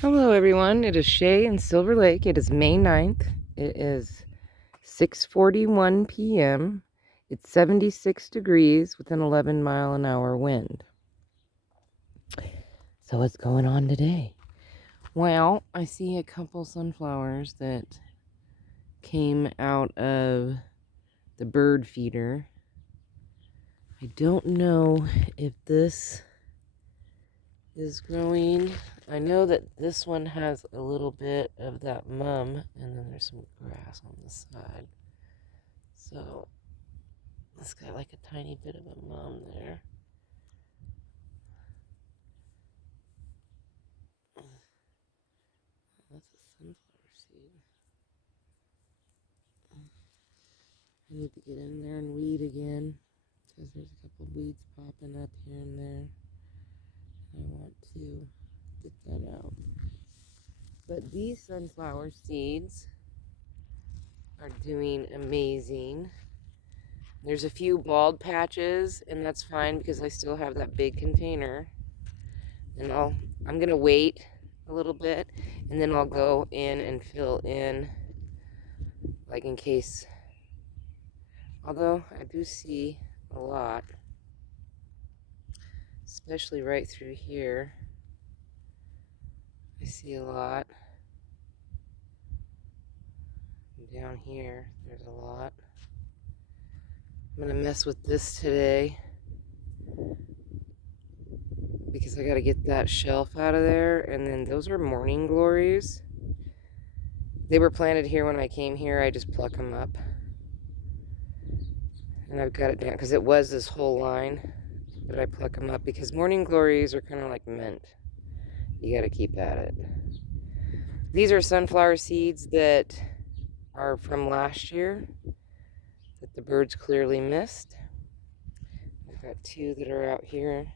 Hello everyone, it is Shay in Silver Lake. It is May 9th. It is 6:41 p.m. It's 76 degrees with an 11-mile-an-hour wind. So what's going on today? Well, I see a couple sunflowers that came out of the bird feeder. I don't know if this is growing. I know that this one has a little bit of that mum, and then there's some grass on the side. So it's got like a tiny bit of a mum there. That's a sunflower seed. I need to get in there and weed again because there's a couple weeds popping up here and there. I want to get that out. But these sunflower seeds are doing amazing. There's a few bald patches, and that's fine because I still have that big container. And I'm gonna wait a little bit, and then I'll go in and fill in, like in case. Although I do see a lot, especially right through here. I see a lot. And down here, there's a lot. I'm gonna mess with this today because I gotta get that shelf out of there. And then those are morning glories. They were planted here when I came here. I just pluck them up. And I've got it down because it was this whole line. But I pluck them up because morning glories are kind of like mint. You gotta keep at it. These are sunflower seeds that are from last year that the birds clearly missed. I've got two that are out here,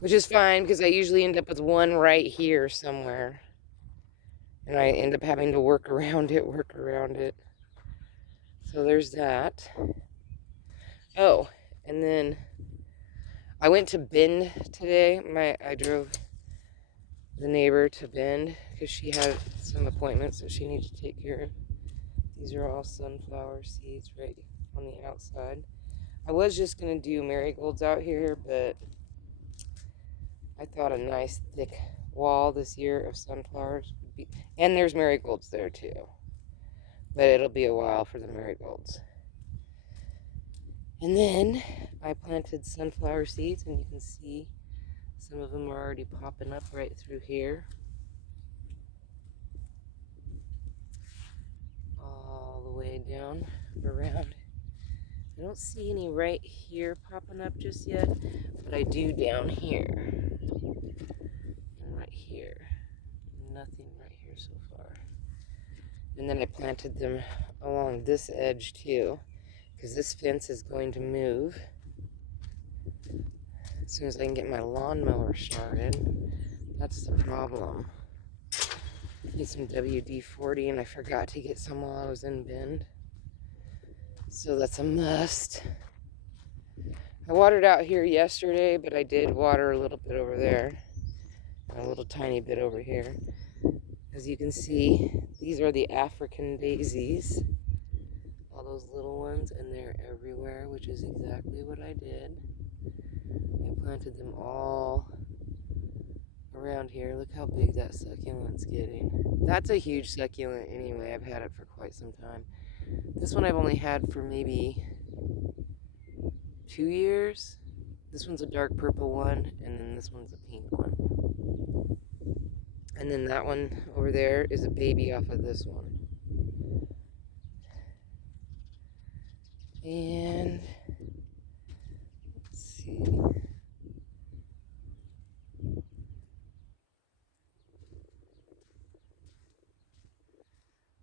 which is fine because I usually end up with one right here somewhere. And I end up having to work around it. So there's that. Oh, and then I went to Bend today. I drove the neighbor to Bend because she had some appointments that she needed to take care of. These are all sunflower seeds right on the outside. I was just going to do marigolds out here, but I thought a nice thick wall this year of sunflowers would be, and there's marigolds there too, but it'll be a while for the marigolds. And then I planted sunflower seeds, and you can see some of them are already popping up right through here. All the way down around. I don't see any right here popping up just yet, but I do down here and right here. Nothing right here so far. And then I planted them along this edge too, because this fence is going to move as soon as I can get my lawnmower started. That's the problem. I need some WD-40, and I forgot to get some while I was in Bend. So that's a must. I watered out here yesterday, but I did water a little bit over there, and a little tiny bit over here. As you can see, these are the African daisies. All those little ones, and they're everywhere, which is exactly what I did. I planted them all around here. Look how big that succulent's getting. That's a huge succulent anyway. I've had it for quite some time. This one I've only had for maybe 2 years. This one's a dark purple one, and then this one's a pink one. And then that one over there is a baby off of this one. And let's see.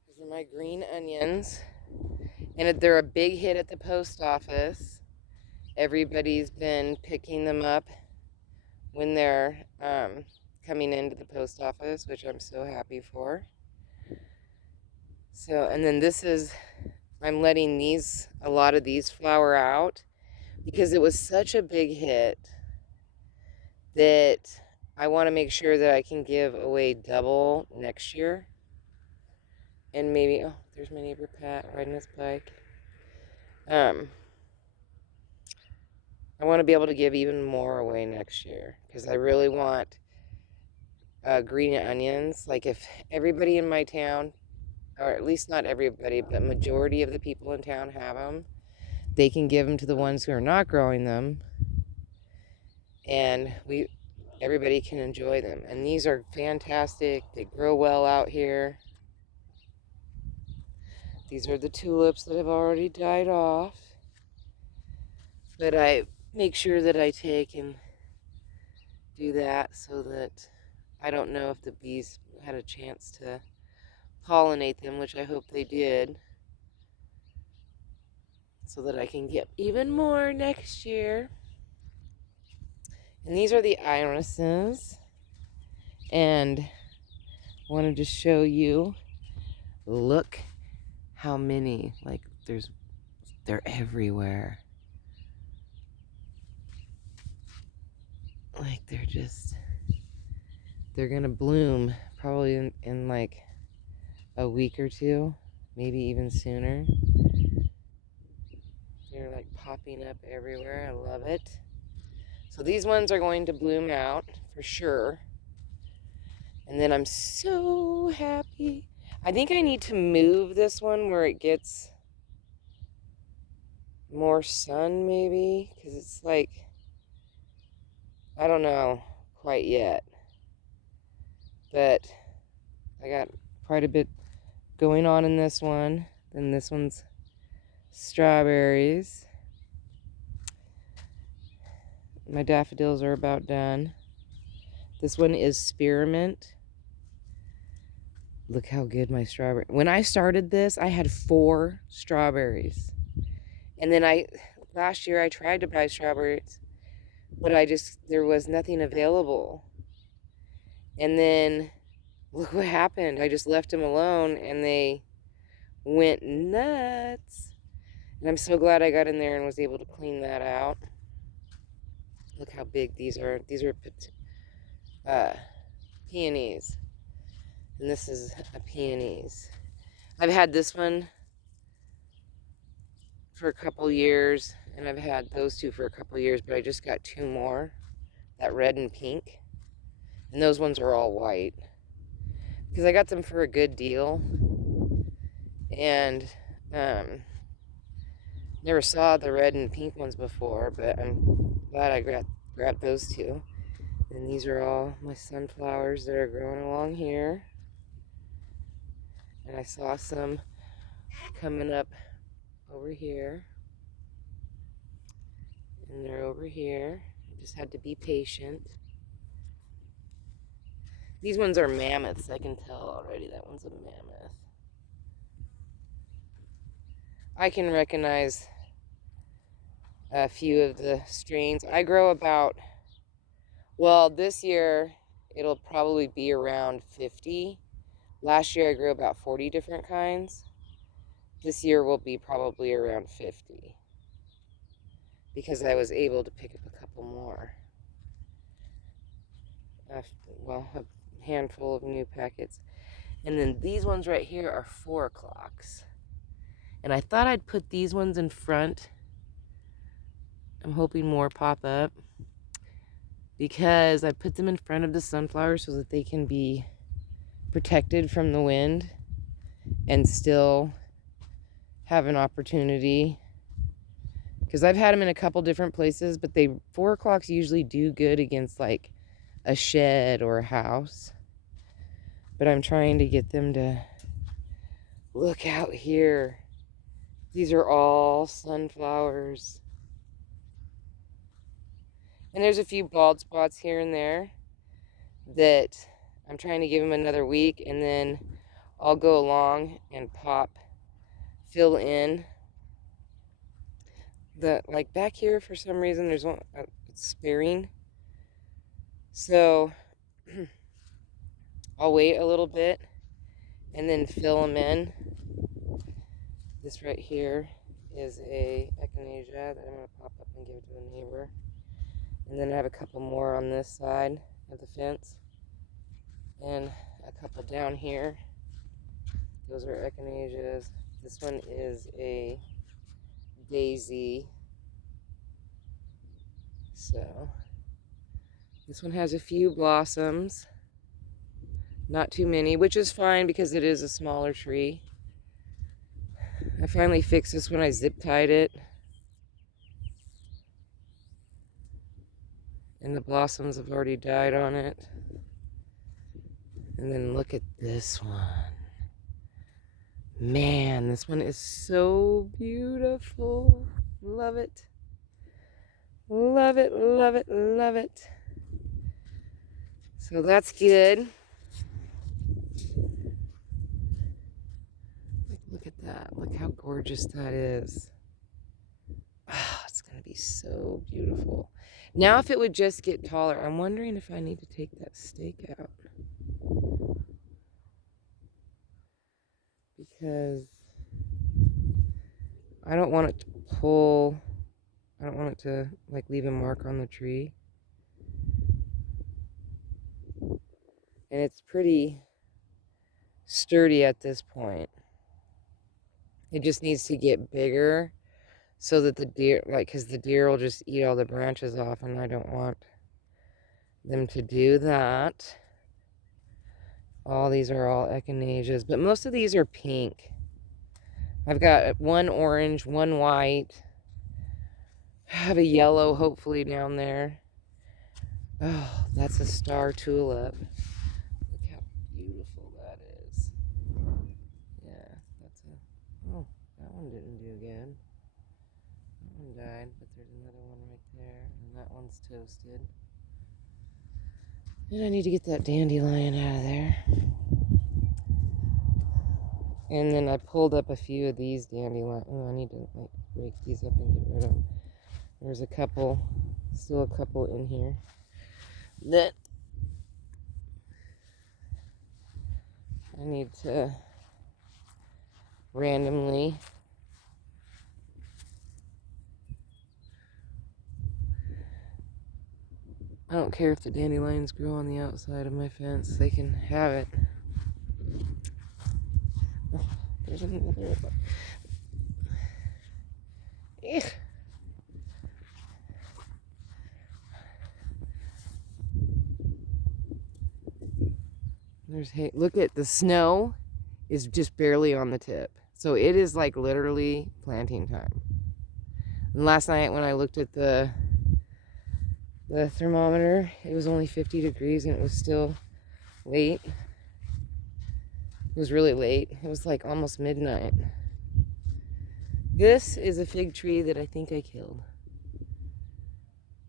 These are my green onions. And they're a big hit at the post office. Everybody's been picking them up when they're coming into the post office, which I'm so happy for. So, and then this is, I'm letting a lot of these flower out because it was such a big hit that I want to make sure that I can give away double next year. And maybe, oh, there's my neighbor Pat riding his bike. I want to be able to give even more away next year because I really want green onions. Like if everybody in my town, or at least not everybody, but majority of the people in town have them, they can give them to the ones who are not growing them, and everybody can enjoy them. And these are fantastic. They grow well out here. These are the tulips that have already died off, but I make sure that I take and do that so that I don't know if the bees had a chance to pollinate them, which I hope they did, so that I can get even more next year. And these are the irises, and I wanted to show you, look how many, like they're everywhere. Like they're gonna bloom probably in like a week or two, maybe even sooner. They're like popping up everywhere. I love it. So these ones are going to bloom out for sure. And then I'm so happy. I think I need to move this one where it gets more sun maybe, because it's like, I don't know quite yet. But I got quite a bit going on in this one. Then this one's strawberries. My daffodils are about done. This one is spearmint. Look how good my strawberry. When I started this, I had 4 strawberries. And then last year I tried to buy strawberries, but there was nothing available. And then look what happened. I just left them alone and they went nuts. And I'm so glad I got in there and was able to clean that out. Look how big these are. These are peonies. And this is a peonies. I've had this one for a couple years, and I've had those 2 for a couple years, but I just got 2 more, that red and pink. And those ones are all white. Because I got them for a good deal. And never saw the red and pink ones before, but I'm glad I grabbed those 2. And these are all my sunflowers that are growing along here. And I saw some coming up over here. And they're over here. I just had to be patient. These ones are mammoths, I can tell already. That one's a mammoth. I can recognize a few of the strains. I grow about, well, this year it'll probably be around 50. Last year I grew about 40 different kinds. This year will be probably around 50 because I was able to pick up a couple more. Well, a handful of new packets. And then these ones right here are 4 o'clocks. And I thought I'd put these ones in front. I'm hoping more pop up because I put them in front of the sunflowers so that they can be protected from the wind and still have an opportunity. Because I've had them in a couple different places, but 4 o'clocks usually do good against like a shed or a house. But I'm trying to get them to look out here. These are all sunflowers. And there's a few bald spots here and there that I'm trying to give them another week, and then I'll go along and fill in. Like back here for some reason there's one, it's sparing. So I'll wait a little bit and then fill them in. This right here is a echinacea that I'm going to pop up and give to a neighbor. And then I have a couple more on this side. of the fence. And a couple down here. Those are echinaceas. This one is a daisy. So this one has a few blossoms. Not too many, which is fine because it is a smaller tree. I finally fixed this when I zip tied it. And the blossoms have already died on it. And then look at this one. Man, this one is so beautiful. Love it. Love it, love it, love it. So that's good. Look at that. Look how gorgeous that is. Oh, it's going to be so beautiful. Now if it would just get taller, I'm wondering if I need to take that stake out. Because I don't want it to pull, I don't want it to like leave a mark on the tree. And it's pretty sturdy at this point. It just needs to get bigger so that the deer, like, because the deer will just eat all the branches off, and I don't want them to do that. All these are all echinaceas, but most of these are pink. I've got one orange, one white. I have a yellow, hopefully, down there. Oh, that's a star tulip. Look how beautiful that is. Yeah, that's a... Oh, that one didn't do good. That one died, but there's another one right there, and that one's toasted. And I need to get that dandelion out of there. And then I pulled up a few of these dandelions. Oh, I need to like break these up and get rid of them. There's a couple, still a couple in here that I need to randomly I don't care if the dandelions grow on the outside of my fence, they can have it. Oh, there's another one. Eek. There's hay. Look at the snow is just barely on the tip. So it is like literally planting time. And last night when I looked at the thermometer, it was only 50 degrees and it was still late. It was really late. It was like almost midnight. This is a fig tree that I think I killed.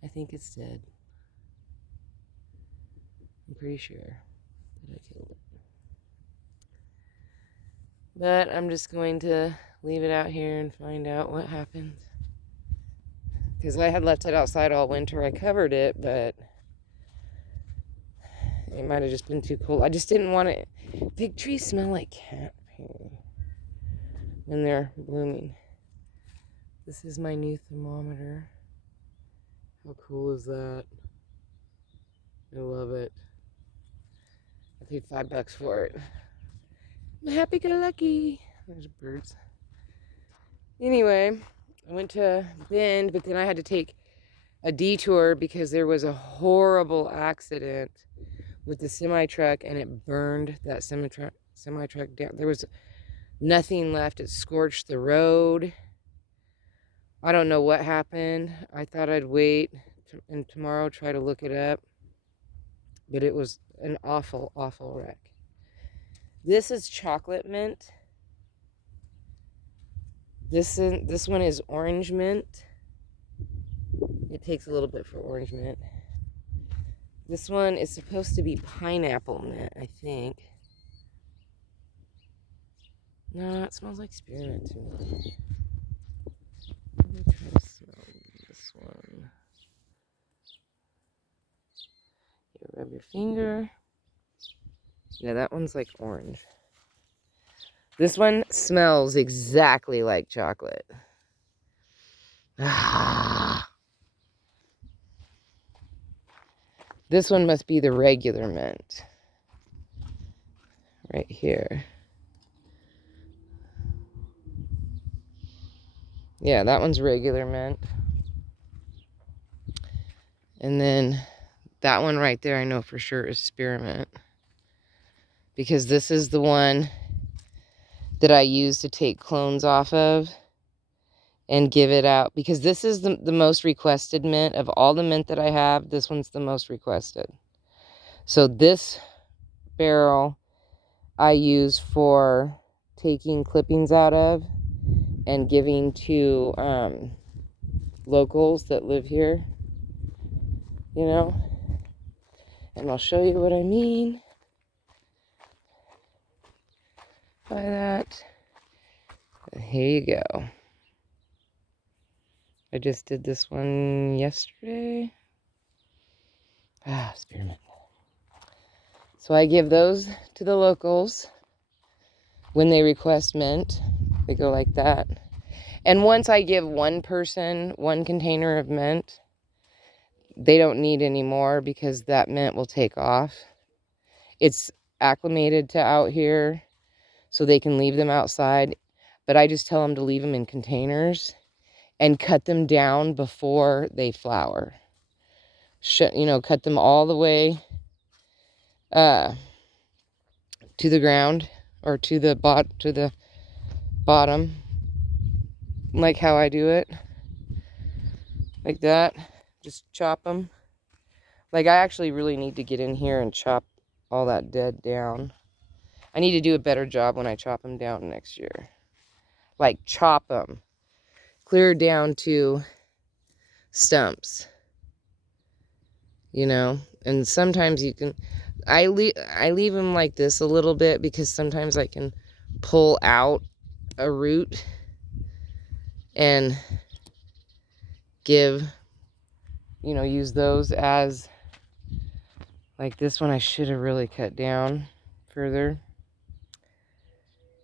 I think it's dead. I'm pretty sure that I killed it. But I'm just going to leave it out here and find out what happens. Because I had left it outside all winter. I covered it, but it might have just been too cold. I just didn't want it. Fig trees smell like cat hair when they're blooming. This is my new thermometer. How cool is that? I love it. I paid $5 for it. I'm happy-go-lucky. There's birds. Anyway, I went to Bend, but then I had to take a detour because there was a horrible accident with the semi-truck, and it burned that semi-truck down. There was nothing left. It scorched the road. I don't know what happened. I thought I'd wait and tomorrow try to look it up. But it was an awful, awful wreck. This is chocolate mint. This one is orange mint. It takes a little bit for orange mint. This one is supposed to be pineapple mint, I think. No, it smells like spearmint to me. Let me try to smell this one. Here, rub your finger. Yeah, that one's like orange. This one smells exactly like chocolate. Ah. This one must be the regular mint. Right here. Yeah, that one's regular mint. And then that one right there, I know for sure is spearmint. Because this is the one that I use to take clones off of and give it out. Because this is the most requested mint. Of all the mint that I have, this one's the most requested. So this barrel I use for taking clippings out of and giving to locals that live here, you know. And I'll show you what I mean by that. Here you go. I just did this one yesterday. Spearmint. So I give those to the locals when they request mint. They go like that. And once I give one person one container of mint, they don't need any more because that mint will take off. It's acclimated to out here, so they can leave them outside. But I just tell them to leave them in containers and cut them down before they flower. You know, cut them all the way to the ground or to the bottom, like how I do it, like that. Just chop them. Like, I actually really need to get in here and chop all that dead down. I need to do a better job when I chop them down next year. Like, chop them clear down to stumps, you know. And sometimes you can, I leave them like this a little bit because sometimes I can pull out a root and give, you know, use those as, like this one I should have really cut down further.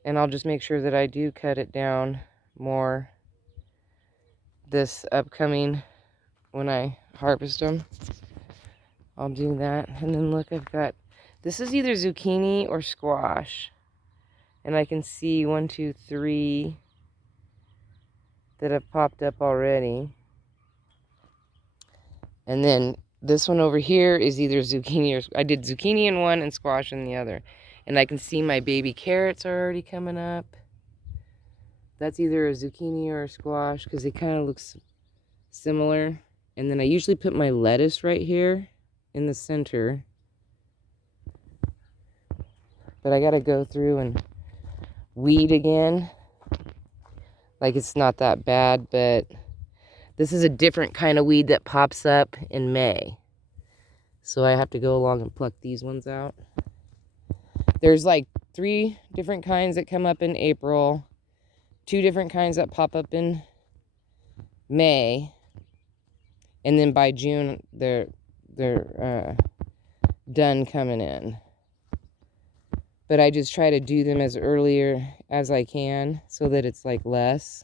And I'll just make sure that I do cut it down more this upcoming, when I harvest them. I'll do that. And then look, I've got, this is either zucchini or squash. And I can see 1, 2, 3 that have popped up already. And then this one over here is either zucchini or, I did zucchini in one and squash in the other. And I can see my baby carrots are already coming up. That's either a zucchini or a squash because they kind of look similar. And then I usually put my lettuce right here in the center. But I got to go through and weed again. Like, it's not that bad, but this is a different kind of weed that pops up in May. So I have to go along and pluck these ones out. There's like 3 different kinds that come up in April, 2 different kinds that pop up in May, and then by June they're done coming in. But I just try to do them as earlier as I can so that it's like less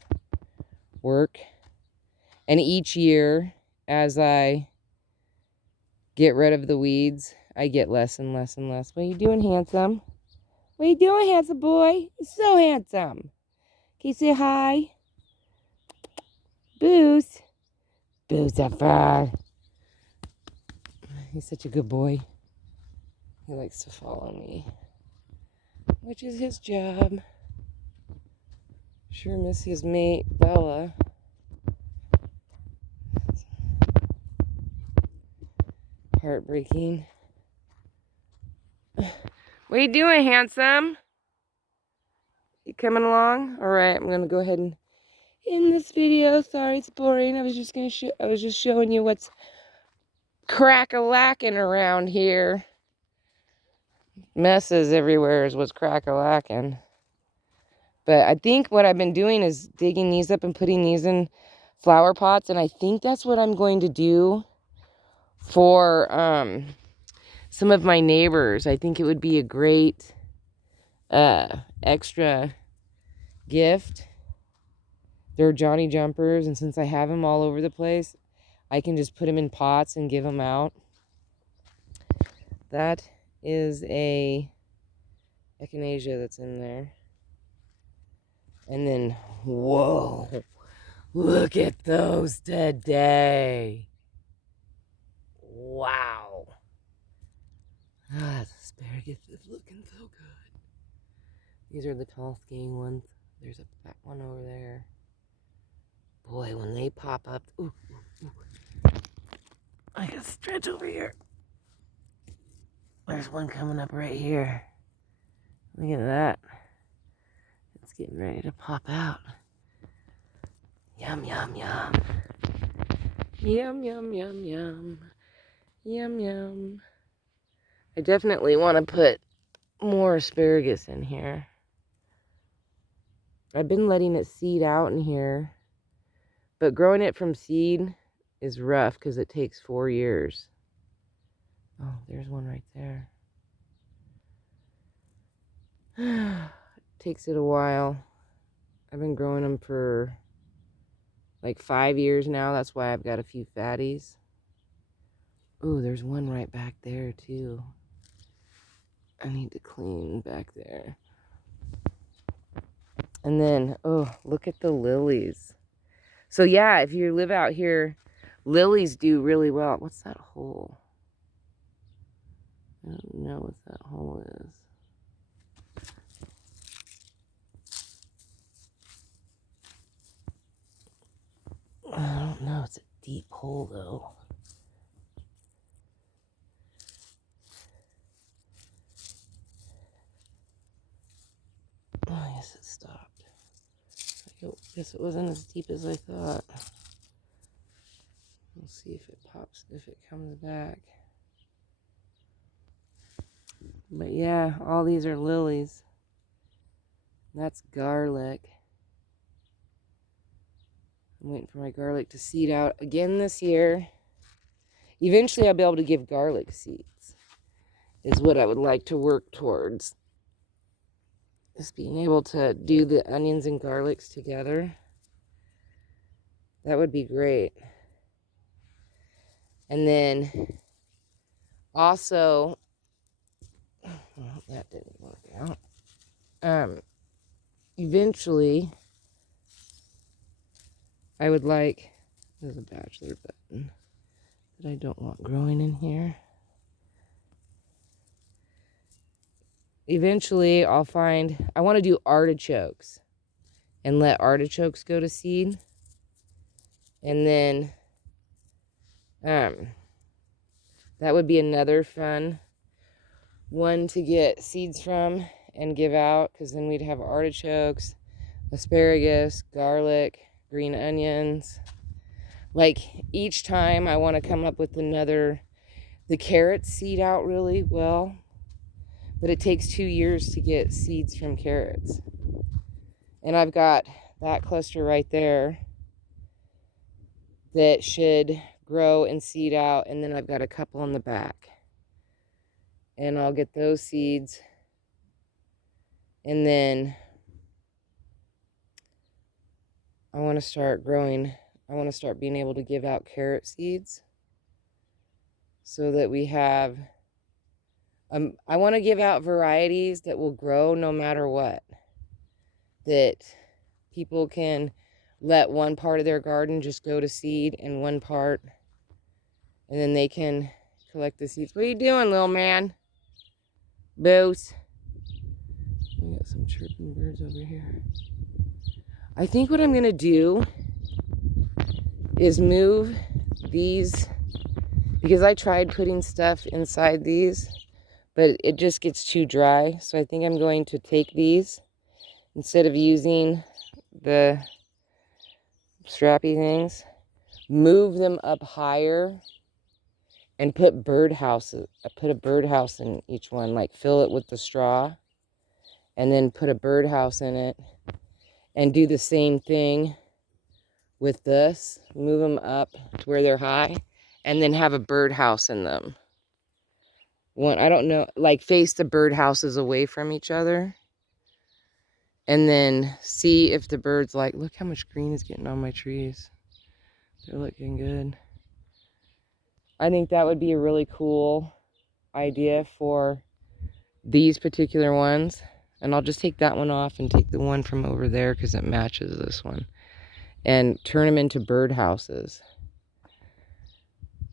work. And each year, as I get rid of the weeds, I get less and less and less. What are you doing, handsome? What are you doing, handsome boy? You're so handsome. Can you say hi? Booze. Boozifer. He's such a good boy. He likes to follow me, which is his job. Sure miss his mate, Bella. Heartbreaking. What are you doing, handsome? You coming along? All right, I'm gonna go ahead and end this video. Sorry, it's boring. I was just showing you what's crack-a-lacking around here. Messes everywhere is what's crack-a-lacking. But I think what I've been doing is digging these up and putting these in flower pots, and I think that's what I'm going to do for some of my neighbors. I think it would be a great extra gift. They're Johnny Jumpers, and since I have them all over the place, I can just put them in pots and give them out. That is a echinacea that's in there. And then, whoa, look at those today. Wow. Ah, the asparagus is looking so good. These are the tall skinny ones. There's that one over there. Boy, when they pop up, ooh, ooh, ooh. I gotta stretch over here. There's one coming up right here. Look at that. It's getting ready to pop out. Yum, yum, yum. Yum, yum, yum, yum. Yum, yum. I definitely want to put more asparagus in here. I've been letting it seed out in here, but growing it from seed is rough because it takes 4 years. Oh, there's one right there. Takes it a while. I've been growing them for like 5 years now. That's why I've got a few fatties. Oh, there's one right back there too. I need to clean back there. And then, oh, look at the lilies. So yeah, if you live out here, lilies do really well. What's that hole? I don't know what that hole is. I don't know. It's a deep hole though. Oh, I guess it stopped. I guess it wasn't as deep as I thought. We'll see if it pops, if it comes back. But yeah, all these are lilies. That's garlic. I'm waiting for my garlic to seed out again this year. Eventually I'll be able to give garlic seeds, is what I would like to work towards. Just being able to do the onions and garlics together. That would be great. And then also, well, that didn't work out. Eventually, I would like, there's a bachelor button that I don't want growing in here. Eventually, I'll find, I want to do artichokes and let artichokes go to seed. And then, that would be another fun one to get seeds from and give out, because then we'd have artichokes, asparagus, garlic, green onions. Like each time I want to come up with another. The carrots seed out really well, but it takes 2 years to get seeds from carrots. And I've got that cluster right there that should grow and seed out, and then I've got a couple in the back. And I'll get those seeds, and then I want to start growing. I want to start being able to give out carrot seeds so that we have, I want to give out varieties that will grow no matter what. That people can let one part of their garden just go to seed and one part, and then they can collect the seeds. What are you doing, little man? Boos. We got some chirping birds over here. I think what I'm going to do is move these, because I tried putting stuff inside these, but it just gets too dry. So I think I'm going to take these, instead of using the strappy things, move them up higher and put birdhouses. Put a birdhouse in each one, like fill it with the straw and then put a birdhouse in it, and do the same thing with this. Move them up to where they're high and then have a birdhouse in them. One, I don't know, like face the birdhouses away from each other, and then see if the birds like, look how much green is getting on my trees. They're looking good. I think that would be a really cool idea for these particular ones. And I'll just take that one off and take the one from over there because it matches this one. And turn them into birdhouses.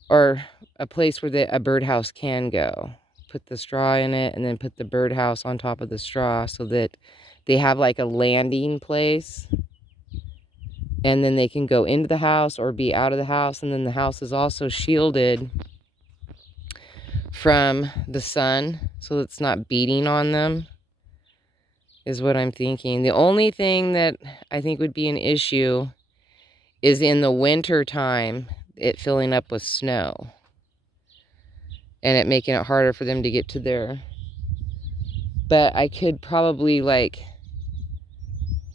Or a place where a birdhouse can go. Put the straw in it and then put the birdhouse on top of the straw so that they have like a landing place. And then they can go into the house or be out of the house. And then the house is also shielded from the sun so it's not beating on them. Is what I'm thinking. The only thing that I think would be an issue is in the winter time, it filling up with snow. And it making it harder for them to get to there. But I could probably like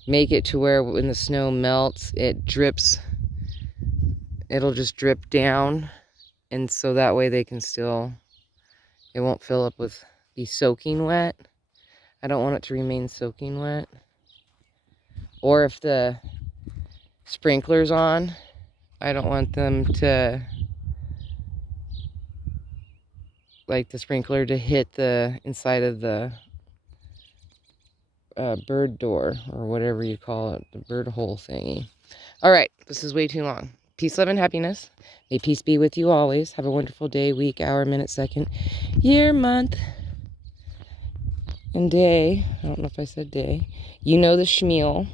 make it to where when the snow melts, it drips. It'll just drip down. And so that way they can still, it won't fill up with, be soaking wet. I don't want it to remain soaking wet. Or if the sprinkler's on, I don't want them to, like the sprinkler to hit the inside of the bird door or whatever you call it, the bird hole thingy. All right, this is way too long. Peace, love, and happiness. May peace be with you always. Have a wonderful day, week, hour, minute, second, year, month, and day. I don't know if I said day. You know the schmeal.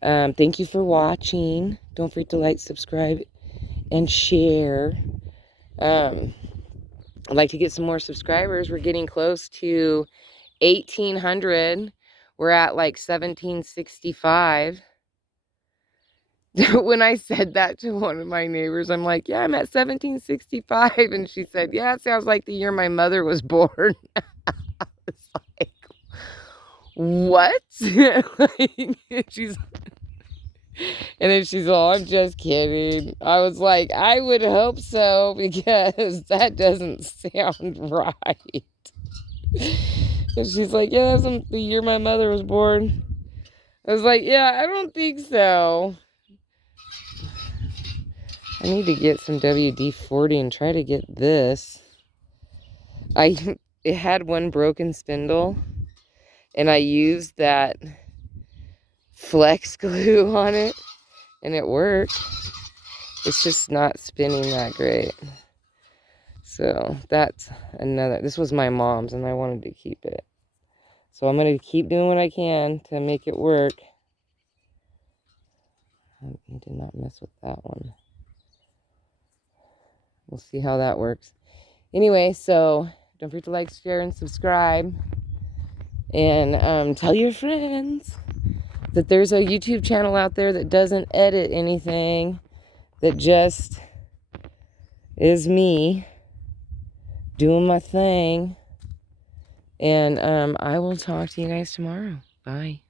Thank you for watching. Don't forget to like, subscribe, and share. I'd like to get some more subscribers. We're getting close to 1,800. We're at like 1,765. When I said that to one of my neighbors, I'm like, yeah, I'm at 1,765. And she said, yeah, it sounds like the year my mother was born. I was like, what? She's... And then she's all, I'm just kidding. I was like, I would hope so, because that doesn't sound right. And she's like, yeah, that's the year my mother was born. I was like, yeah, I don't think so. I need to get some WD-40 and try to get this. It had one broken spindle, and I used that flex glue on it, and it worked. It's just not spinning that great. So that's another, this was my mom's and I wanted to keep it. So I'm going to keep doing what I can to make it work. I did not mess with that one. We'll see how that works. Anyway, so don't forget to like, share, and subscribe. And tell your friends that there's a YouTube channel out there that doesn't edit anything. That just is me doing my thing. And I will talk to you guys tomorrow. Bye.